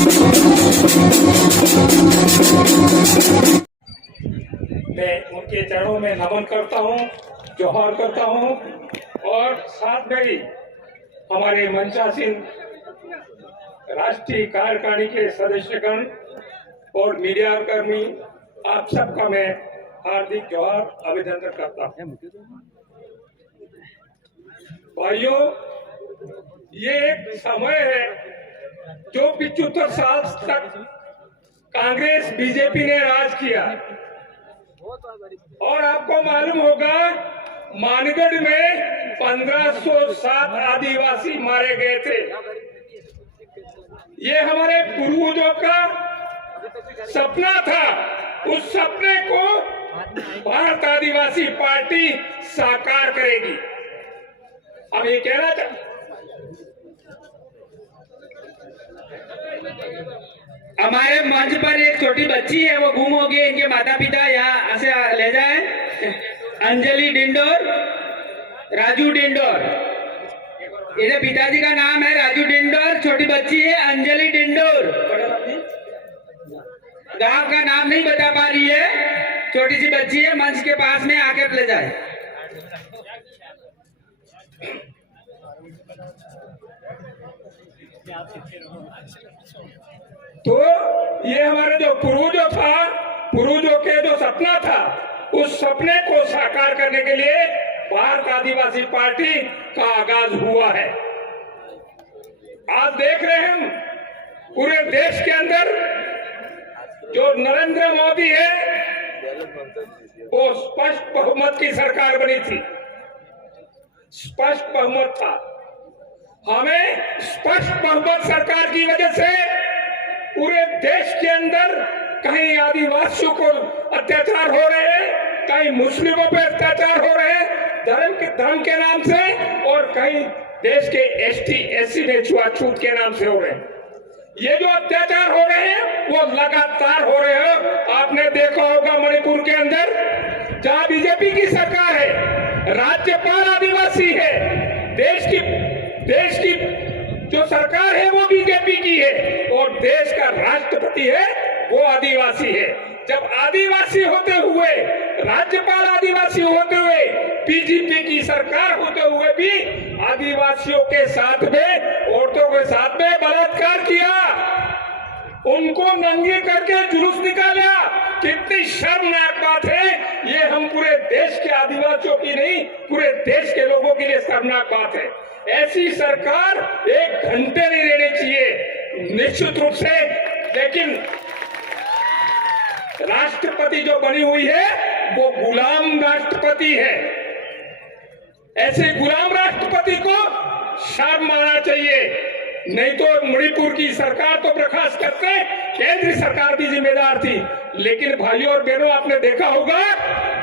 मैं उनके चरणों में नमन करता हूं, जोहार करता हूं और साथ में ही हमारे मंचासीन राष्ट्रीय कार्यकारिणी के सदस्यगण और मीडिया कर्मी आप सबका मैं हार्दिक जोहार अभिनंदन करता हूं। भाइयों, ये एक समय है जो 75 साल तक कांग्रेस बीजेपी ने राज किया और आपको मालूम होगा मानगढ़ में 1507 आदिवासी मारे गए थे। ये हमारे पूर्वजों का सपना था। उस सपने को भारत आदिवासी पार्टी साकार करेगी। अब ये कहना हमारे मंच पर एक छोटी बच्ची है, वो गुम हो गई। इनके माता पिता यहाँ से ले जाए। अंजलि डिंडोर, राजू डिंडोर। इधर पिताजी का नाम है राजू डिंडोर, छोटी बच्ची है अंजलि डिंडोर। गांव का नाम नहीं बता पा रही है, छोटी सी बच्ची है। मंच के पास में आकर ले जाए। तो ये हमारे जो पूर्वजों के जो सपना था, उस सपने को साकार करने के लिए भारत आदिवासी पार्टी का आगाज हुआ है। आज देख रहे हैं हम पूरे देश के अंदर जो नरेंद्र मोदी है, वो स्पष्ट बहुमत की सरकार बनी थी। स्पष्ट बहुमत था। हमें स्पष्ट बहुमत सरकार की वजह से पूरे देश के अंदर कहीं आदिवासियों को अत्याचार हो रहे हैं, कहीं मुस्लिमों पे अत्याचार हो रहे हैं धर्म के नाम से, और कहीं देश के एसटी एससी में छुआछूत के नाम से हो रहे हैं। ये जो अत्याचार हो रहे हैं वो लगातार हो रहे हैं। आपने देखा होगा मणिपुर के अंदर जहां बीजेपी की सरकार है, राज्यपाल आदिवासी है, देश की जो सरकार है वो बीजेपी की है, और देश का राष्ट्रपति है वो आदिवासी है। जब आदिवासी होते हुए, राज्यपाल आदिवासी होते हुए, बीजेपी की सरकार होते हुए भी आदिवासियों के साथ में, औरतों के साथ में बलात्कार किया, उनको नंगे करके जुलूस निकाला, कितनी शर्मनाक बात है। ये हम पूरे देश के आदिवासियों की नहीं, पूरे देश के लोगों के लिए शर्मनाक बात है। ऐसी सरकार एक घंटे नहीं रहनी चाहिए निश्चित रूप से। लेकिन राष्ट्रपति जो बनी हुई है वो गुलाम राष्ट्रपति है। ऐसे गुलाम राष्ट्रपति को शर्म आना चाहिए। नहीं तो मणिपुर की सरकार तो बर्खास्त करते, केंद्र सरकार भी जिम्मेदार थी। लेकिन भाइयों और बहनों, आपने देखा होगा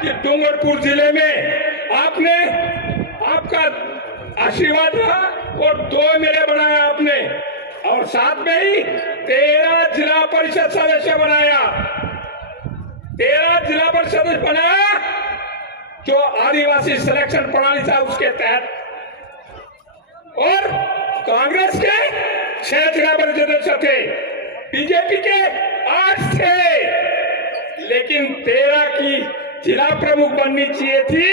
कि डूंगरपुर जिले में आपका आशीर्वाद रहा और 2 मेले बनाया आपने, और साथ में ही 13 जिला परिषद सदस्य बनाया। 13 जिला परिषद बनाया जो आदिवासी सिलेक्शन प्रणाली था उसके तहत, और कांग्रेस के 6 जिला परिषद सदस्य थे, बीजेपी के 8 थे। लेकिन 13 की जिला प्रमुख बननी चाहिए थी,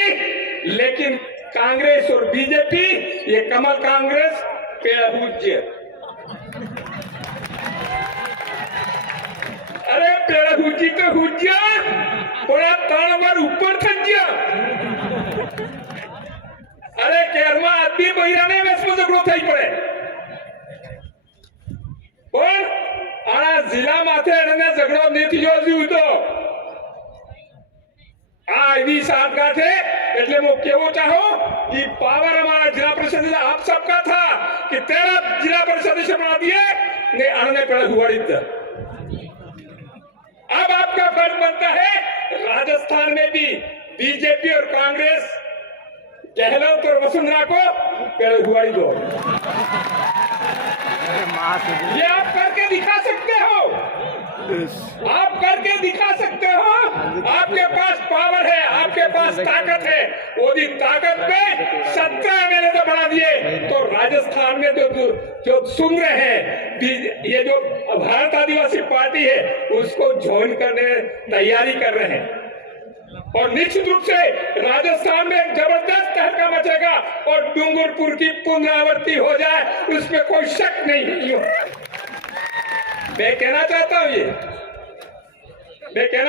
लेकिन कांग्रेस और बीजेपी, ये कमल कांग्रेस पेड़हुज्य, अरे पेड़हुजी तो हुज्या बड़ा ताणवर ऊपर थज्या। अरे केरमा आदमी बहिराने में इसमें झगड़ो થઈ પડે, પણ આ જિલ્લા માથે એને ઝઘડો નથી જોયું તો આ એવી સાઠગાંઠ है। એટલે હું કેવો ચાહો कि पावर हमारा जिला परिषद आप सबका था कि 13 जिला परिषद से बना दिए ने आने पेड़ हुआड़ी। अब आपका फर्ज बनता है राजस्थान में भी बीजेपी और कांग्रेस, गहलोत और वसुंधरा को पेड़ हुआड़ी दो। ये आप करके दिखा सकते हो, आप करके दिखा सकते हो। आपके पास पावर है, आपके पास ताकत है, वो ताकत में 17 एमएलए तो बढ़ा दिए। तो राजस्थान में जो सुन रहे हैं, ये जो भारत आदिवासी पार्टी है उसको ज्वाइन करने तैयारी कर रहे हैं, और निश्चित रूप से राजस्थान में एक जबरदस्त तहलका मचेगा और डूंगरपुर की पुनरावृत्ति हो जाए, उसमें कोई शक नहीं हो। मैं कहना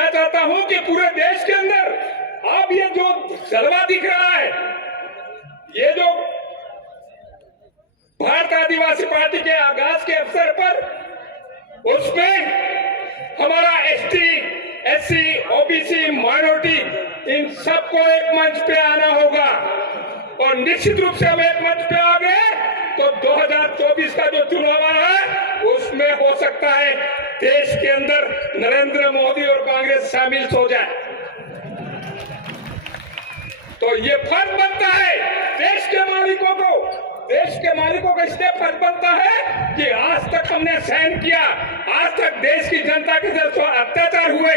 चाहता हूं कि पूरे देश के अंदर अब ये जो जलवा दिख रहा है, ये जो भारत आदिवासी पार्टी के आगाज के अवसर पर, उसमें हमारा एसटी, एससी, ओबीसी, माइनॉरिटी, इन सबको एक मंच पे आना होगा। और निश्चित रूप से हम एक मंच पे आ गए तो 2024 का जो चुनाव है उसमें हो सकता है देश के अंदर नरेंद्र मोदी और कांग्रेस शामिल हो जाए। तो ये फर्ज बनता है देश के मालिकों का इसलिए फर्ज बनता है कि आज तक हमने सहन किया, आज तक देश की जनता के जो अत्याचार हुए